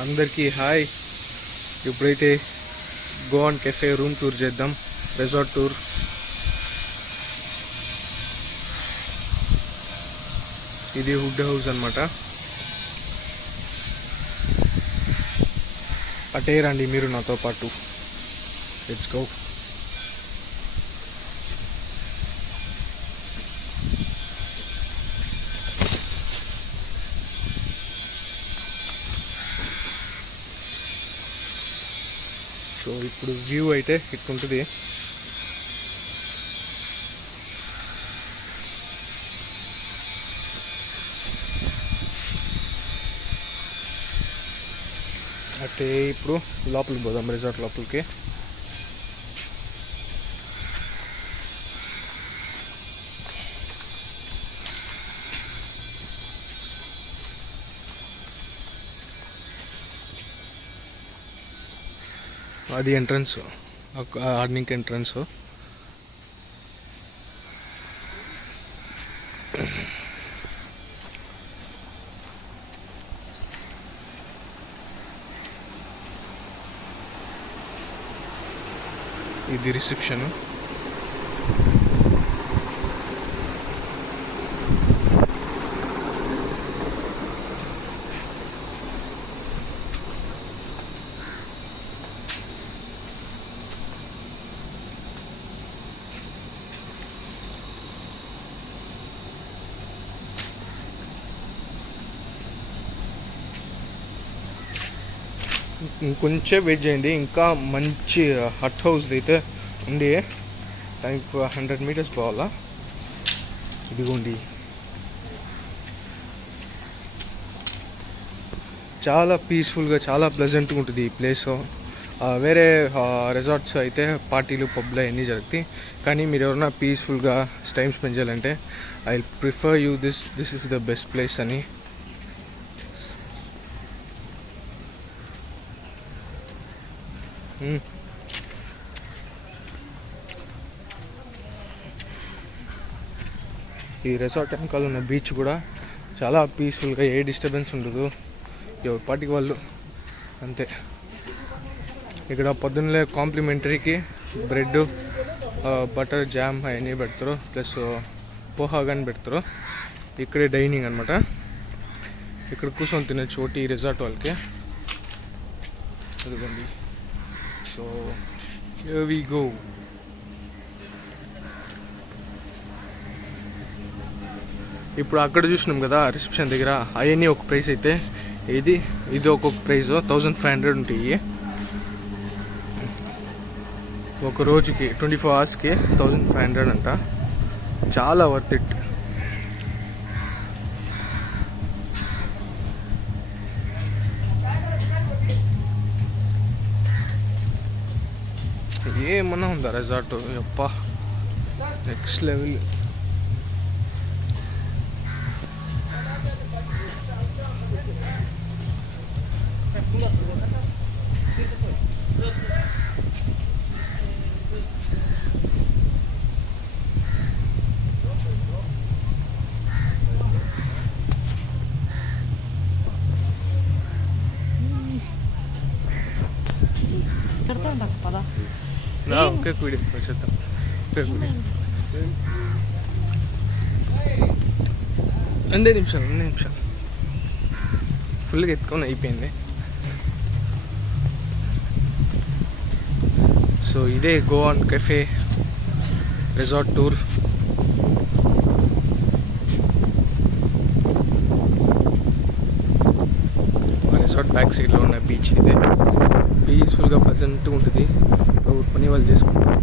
అందరికీ హాయ్. ఇప్పుడైతే గోవాన్ cafe room tour చేద్దాం. Resort tour. ఇది హుడ్ హౌస్ అనమాట అటే రండి మీరు నాతో పాటు. లెట్స్ గో సో ఇప్పుడు వ్యూ అయితే ఇట్లుంటుంది. అంటే ఇప్పుడు లోపలికి పోదాం రిజార్ట్ లోపలికి. అది ఎంట్రన్స్ ఆర్నింగ్ ఎంట్రన్స్ ఇది రిసెప్షన్ ఇంకొంచెం వెయిట్ చేయండి. ఇంకా మంచి uh, హట్ హౌస్ అయితే ఉంది. దానికి హండ్రెడ్ మీటర్స్ పోవాలా? ఇదిగోండి. చాలా పీస్ఫుల్గా చాలా ప్లెజెంట్గా ఉంటుంది ఈ ప్లేస్ uh, వేరే uh, రిసార్ట్స్ అయితే పార్టీలు పబ్లు అన్నీ జరుగుతాయి. కానీ మీరు ఎవరైనా పీస్ఫుల్గా టైం స్పెండ్ చేయాలంటే I prefer you this this is the best place అని Mm. ఈ రిసార్ట్ వెనకాల ఉన్న బీచ్ కూడా చాలా పీస్ఫుల్గా ఏ డిస్టర్బెన్స్ ఉండదు. ఎవరి పాటికి వాళ్ళు అంతే. ఇక్కడ పొద్దున్నే కాంప్లిమెంటరీకి బ్రెడ్ బటర్ జామ్ అవన్నీ పెడతారు. ప్లస్ పోహా కానీ పెడతారు. ఇక్కడే డైనింగ్ అనమాట ఇక్కడ కూర్చొని తినే ఒకటి ఈ రిసార్ట్ వాళ్ళకి. అదిగోండి. Here we go. ఇప్పుడు అక్కడ చూసినాం కదా రిసెప్షన్ దగ్గర. అవన్నీ ఒక ప్రైస్ అయితే. ఇది ఇది ఒక్కొక్క ప్రైస్ థౌజండ్ ఫైవ్ హండ్రెడ్ ఉంటాయి. ఒక రోజుకి ట్వంటీ ఫోర్ అవర్స్కి థౌజండ్ ఫైవ్ హండ్రెడ్ అంట. చాలా వర్త్ ఇట్ ఏమన్నా ఉందా రెసార్ట్ అప్ప నెక్స్ట్ లెవెల్ ఒకే నిమిషాలు రెండు నిమిషాలు ఫుల్గా ఎత్తుకొని అయిపోయింది సో ఇదే Goan cafe resort tour resort back సైడ్లో ఉన్న బీచ్ ఇదే పీస్ఫుల్గా ప్రజెంట్ ఉంటుంది ఎవరి పని వాళ్ళు చేసుకుంటారు.